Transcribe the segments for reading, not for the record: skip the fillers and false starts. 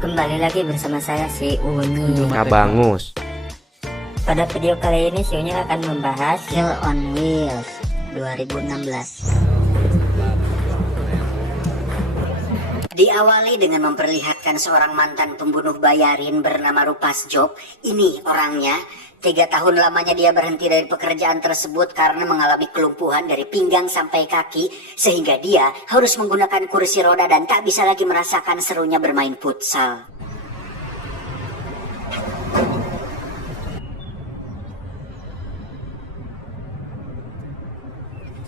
Kembali lagi bersama saya si Uni. Kabangus. Pada video kali ini si Uni akan membahas Hell on Wheels 2016. Diawali dengan memperlihatkan seorang mantan pembunuh bayarin bernama Rupas Job. Ini orangnya. 3 tahun lamanya dia berhenti dari pekerjaan tersebut karena mengalami kelumpuhan dari pinggang sampai kaki, sehingga dia harus menggunakan kursi roda dan tak bisa lagi merasakan serunya bermain futsal.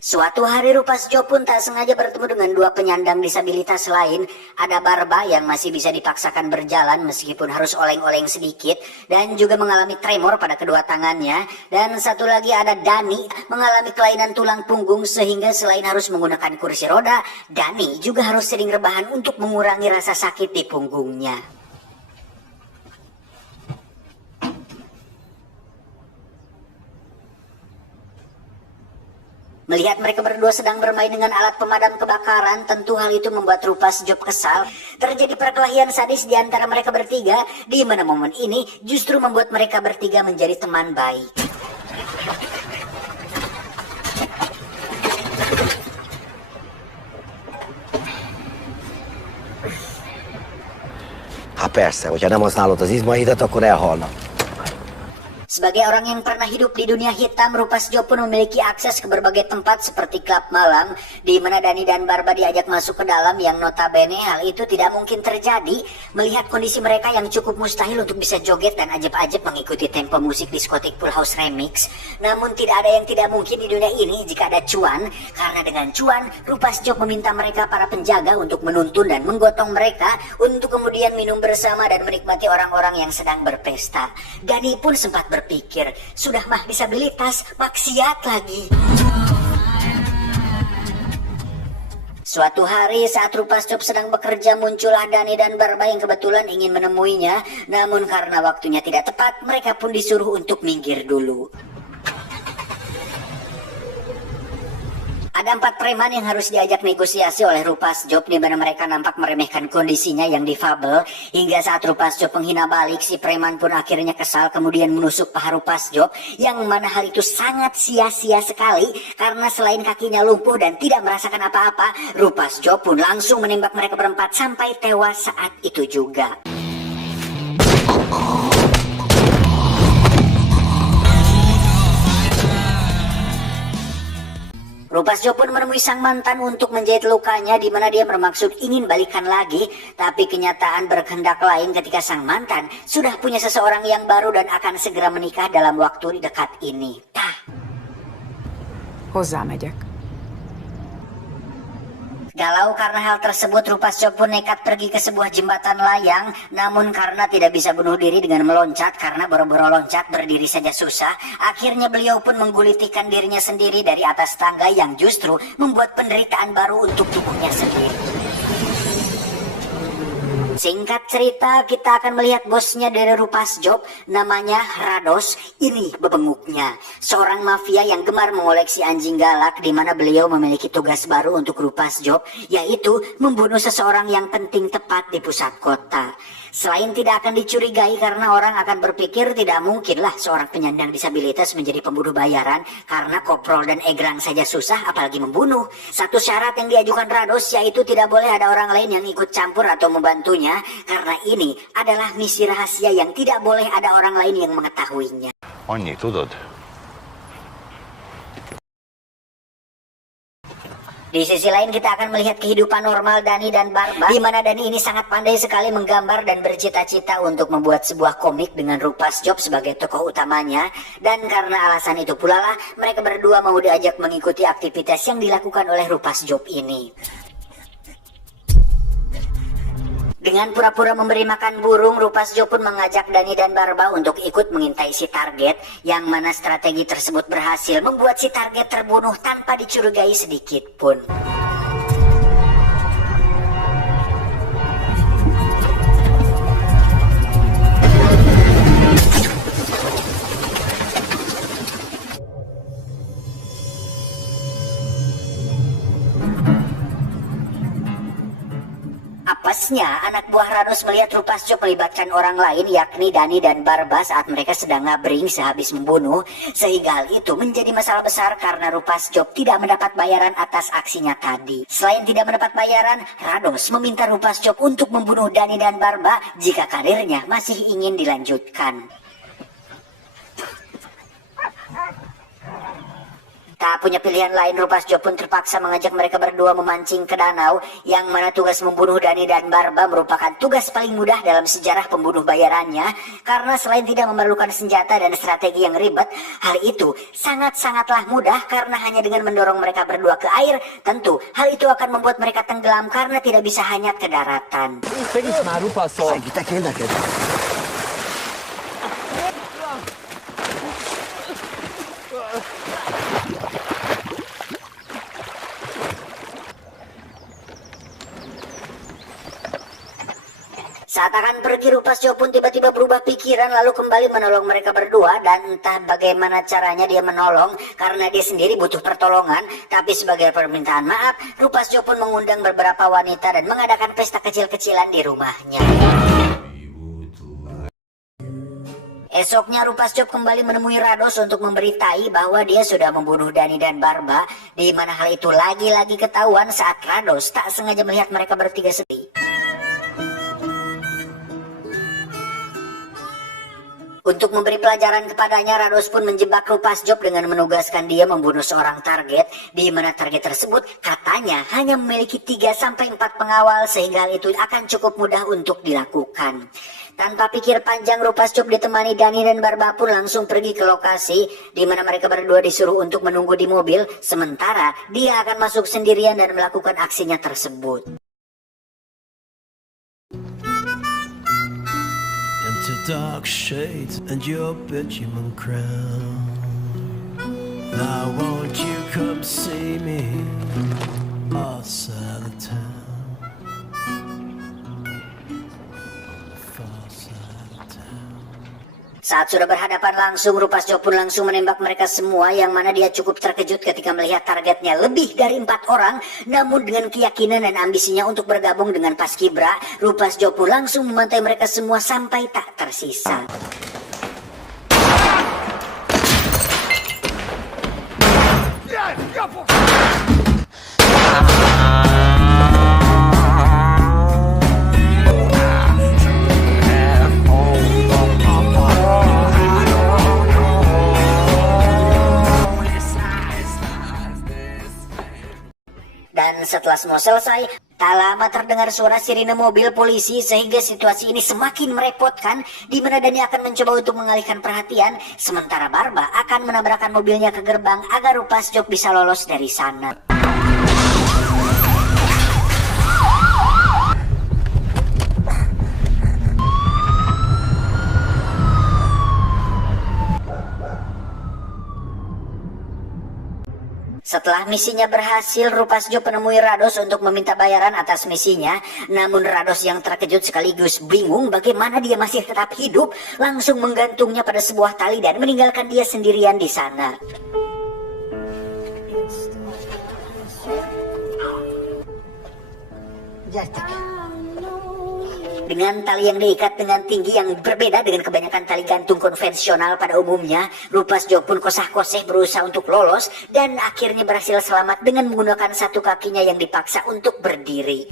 Suatu hari Rupas Job pun tak sengaja bertemu dengan 2 penyandang disabilitas lain. Ada Barba yang masih bisa dipaksakan berjalan meskipun harus oleng-oleng sedikit dan juga mengalami tremor pada kedua tangannya. Dan satu lagi ada Dani mengalami kelainan tulang punggung sehingga selain harus menggunakan kursi roda, Dani juga harus sering rebahan untuk mengurangi rasa sakit di punggungnya. Melihat mereka berdua sedang bermain dengan alat pemadam kebakaran, tentu hal itu membuat Rupas Job kesal. Terjadi perkelahian sadis di antara mereka bertiga, di mana momen ini justru membuat mereka bertiga menjadi teman baik. Hát persze, hogyha nem használod az izmaidat, akkor elhalnak. Sebagai orang yang pernah hidup di dunia hitam, Rupas Job pun memiliki akses ke berbagai tempat seperti klub malam, di mana Dani dan Barba diajak masuk ke dalam yang notabene hal itu tidak mungkin terjadi melihat kondisi mereka yang cukup mustahil untuk bisa joget dan ajeb-ajeb mengikuti tempo musik diskotik Full House Remix. Namun tidak ada yang tidak mungkin di dunia ini jika ada cuan, karena dengan cuan, Rupas Job meminta mereka para penjaga untuk menuntun dan menggotong mereka untuk kemudian minum bersama dan menikmati orang-orang yang sedang berpesta. Dani pun sempat berpikir, sudah mah disabilitas, maksiat lagi. Suatu hari saat Rupas Job sedang bekerja, muncullah Dani dan Barba yang kebetulan ingin menemuinya. Namun karena waktunya tidak tepat, mereka pun disuruh untuk minggir dulu. Ada 4 preman yang harus diajak negosiasi oleh Rupas Job, di mana mereka nampak meremehkan kondisinya yang difabel. Hingga saat Rupas Job menghina balik, si preman pun akhirnya kesal kemudian menusuk paha Rupas Job, yang mana hal itu sangat sia-sia sekali karena selain kakinya lumpuh dan tidak merasakan apa-apa, Rupas Job pun langsung menembak mereka berempat sampai tewas saat itu juga. Rupas Job pun menemui sang mantan untuk menjahit lukanya, di mana dia bermaksud ingin balikan lagi, tapi kenyataan berkehendak lain ketika sang mantan sudah punya seseorang yang baru dan akan segera menikah dalam waktu dekat ini. Hozzámegyek. Galau karena hal tersebut, Rupas Job pun nekat pergi ke sebuah jembatan layang. Namun karena tidak bisa bunuh diri dengan meloncat, karena boro-boro loncat berdiri saja susah, akhirnya beliau pun menggulitikan dirinya sendiri dari atas tangga yang justru membuat penderitaan baru untuk tubuhnya sendiri. Singkat cerita, kita akan melihat bosnya dari Rupas Job, namanya Rados. Ini bebenguknya, seorang mafia yang gemar mengoleksi anjing galak, di mana beliau memiliki tugas baru untuk Rupas Job, yaitu membunuh seseorang yang penting tepat di pusat kota. Selain tidak akan dicurigai karena orang akan berpikir tidak mungkinlah seorang penyandang disabilitas menjadi pembunuh bayaran, karena koprol dan egrang saja susah apalagi membunuh. Satu syarat yang diajukan Rados yaitu tidak boleh ada orang lain yang ikut campur atau membantunya, karena ini adalah misi rahasia yang tidak boleh ada orang lain yang mengetahuinya. Annyi, tudod? Di sisi lain kita akan melihat kehidupan normal Dani dan Barba, di mana Dani ini sangat pandai sekali menggambar dan bercita-cita untuk membuat sebuah komik dengan Rupas Job sebagai tokoh utamanya. Dan karena alasan itu pula lah mereka berdua mau diajak mengikuti aktivitas yang dilakukan oleh Rupas Job ini. Dengan pura-pura memberi makan burung, Rupas Job pun mengajak Dani dan Barba untuk ikut mengintai si target, yang mana strategi tersebut berhasil membuat si target terbunuh tanpa dicurigai sedikit pun. Apesnya, anak buah Rados melihat Rupas Job melibatkan orang lain yakni Dani dan Barba saat mereka sedang ngabring sehabis membunuh, sehingga hal itu menjadi masalah besar karena Rupas Job tidak mendapat bayaran atas aksinya tadi. Selain tidak mendapat bayaran, Rados meminta Rupas Job untuk membunuh Dani dan Barba jika karirnya masih ingin dilanjutkan. Tak punya pilihan lain, Rupas Job pun terpaksa mengajak mereka berdua memancing ke danau, yang mana tugas membunuh Dani dan Barba merupakan tugas paling mudah dalam sejarah pembunuh bayarannya, karena selain tidak memerlukan senjata dan strategi yang ribet, hal itu sangat-sangatlah mudah karena hanya dengan mendorong mereka berdua ke air. Tentu hal itu akan membuat mereka tenggelam karena tidak bisa hanyut ke daratan. Kita kena ke. Saat akan pergi, Rupas Job pun tiba-tiba berubah pikiran lalu kembali menolong mereka berdua, dan entah bagaimana caranya dia menolong karena dia sendiri butuh pertolongan. Tapi sebagai permintaan maaf, Rupas Job pun mengundang beberapa wanita dan mengadakan pesta kecil-kecilan di rumahnya. Esoknya Rupas Job kembali menemui Rados untuk memberitai bahwa dia sudah membunuh Dani dan Barba, di mana hal itu lagi-lagi ketahuan saat Rados tak sengaja melihat mereka bertiga sedih. Untuk memberi pelajaran kepadanya, Rados pun menjebak Rupas Job dengan menugaskan dia membunuh seorang target, di mana target tersebut katanya hanya memiliki 3-4 pengawal, sehingga hal itu akan cukup mudah untuk dilakukan. Tanpa pikir panjang, Rupas Job ditemani Dani dan Barba pun langsung pergi ke lokasi, di mana mereka berdua disuruh untuk menunggu di mobil, sementara dia akan masuk sendirian dan melakukan aksinya tersebut. Dark shades and your Benjamin crown. Now won't you come see me outside the town? On the far side of town. Saat sudah berhadapan langsung, Rupas Job pun langsung menembak mereka semua, yang mana dia cukup terkejut ketika melihat targetnya lebih dari 4 orang. Namun dengan keyakinan dan ambisinya untuk bergabung dengan Paskibra, Rupas Job pun langsung memantai mereka semua sampai tak tersisa. Dan setelah semua selesai, tak lama terdengar suara sirine mobil polisi, sehingga situasi ini semakin merepotkan, di mana Dani akan mencoba untuk mengalihkan perhatian, sementara Barba akan menabrakkan mobilnya ke gerbang agar Rupas Job bisa lolos dari sana. Setelah misinya berhasil, Rupas Job menemui Rados untuk meminta bayaran atas misinya. Namun Rados yang terkejut sekaligus bingung bagaimana dia masih tetap hidup, langsung menggantungnya pada sebuah tali dan meninggalkan dia sendirian di sana. Dengan tali yang diikat dengan tinggi yang berbeda dengan kebanyakan tali gantung konvensional pada umumnya, Rupas Job pun kosah-kosih berusaha untuk lolos dan akhirnya berhasil selamat dengan menggunakan satu kakinya yang dipaksa untuk berdiri.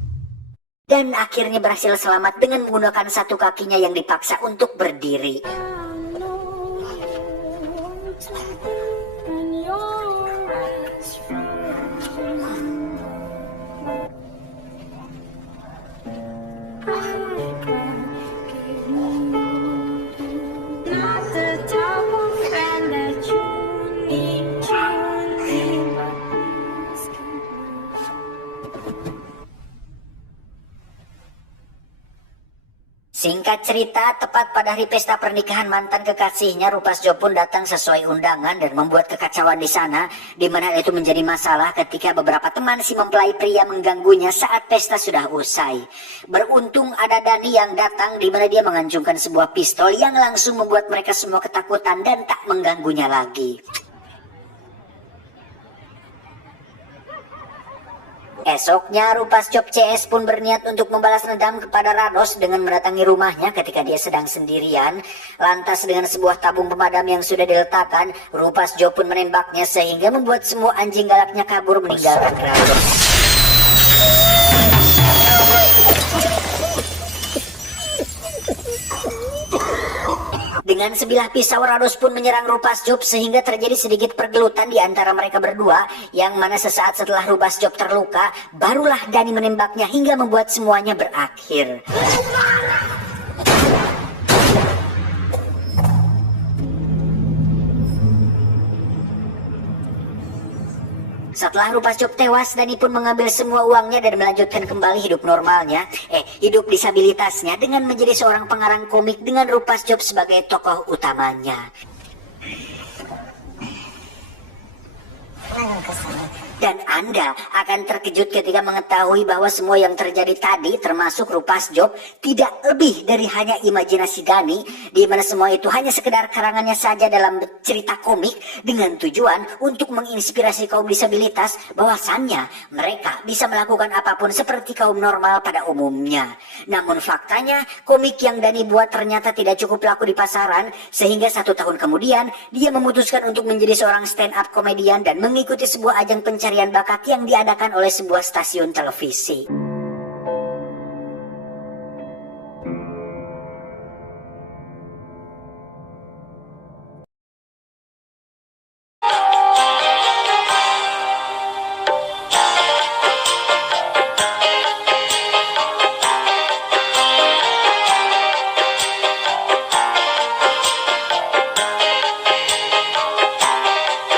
Singkat cerita, tepat pada hari pesta pernikahan mantan kekasihnya, Rupas Job pun datang sesuai undangan dan membuat kekacauan di sana, di mana itu menjadi masalah ketika beberapa teman si mempelai pria mengganggunya saat pesta sudah usai. Beruntung ada Dani yang datang, di mana dia mengancungkan sebuah pistol yang langsung membuat mereka semua ketakutan dan tak mengganggunya lagi. Esoknya Rupas Job CS pun berniat untuk membalas dendam kepada Rados dengan mendatangi rumahnya ketika dia sedang sendirian. Lantas dengan sebuah tabung pemadam yang sudah diletakkan, Rupas Job pun menembaknya sehingga membuat semua anjing galaknya kabur meninggalkan Rados. Dengan sebilah pisau, Rados pun menyerang Rupas Job sehingga terjadi sedikit pergelutan di antara mereka berdua, yang mana sesaat setelah Rupas Job terluka, barulah Dani menembaknya hingga membuat semuanya berakhir. Setelah Rupas Job tewas, Dani pun mengambil semua uangnya dan melanjutkan kembali hidup normalnya, hidup disabilitasnya dengan menjadi seorang pengarang komik dengan Rupas Job sebagai tokoh utamanya. Dan Anda akan terkejut ketika mengetahui bahwa semua yang terjadi tadi, termasuk Rupas Job, tidak lebih dari hanya imajinasi Dani, di mana semua itu hanya sekedar karangannya saja dalam cerita komik dengan tujuan untuk menginspirasi kaum disabilitas bahwasannya mereka bisa melakukan apapun seperti kaum normal pada umumnya. Namun faktanya, komik yang Dani buat ternyata tidak cukup laku di pasaran, sehingga 1 tahun kemudian dia memutuskan untuk menjadi seorang stand-up komedian dan mengikuti sebuah ajang pencarian bakat yang diadakan oleh sebuah stasiun televisi.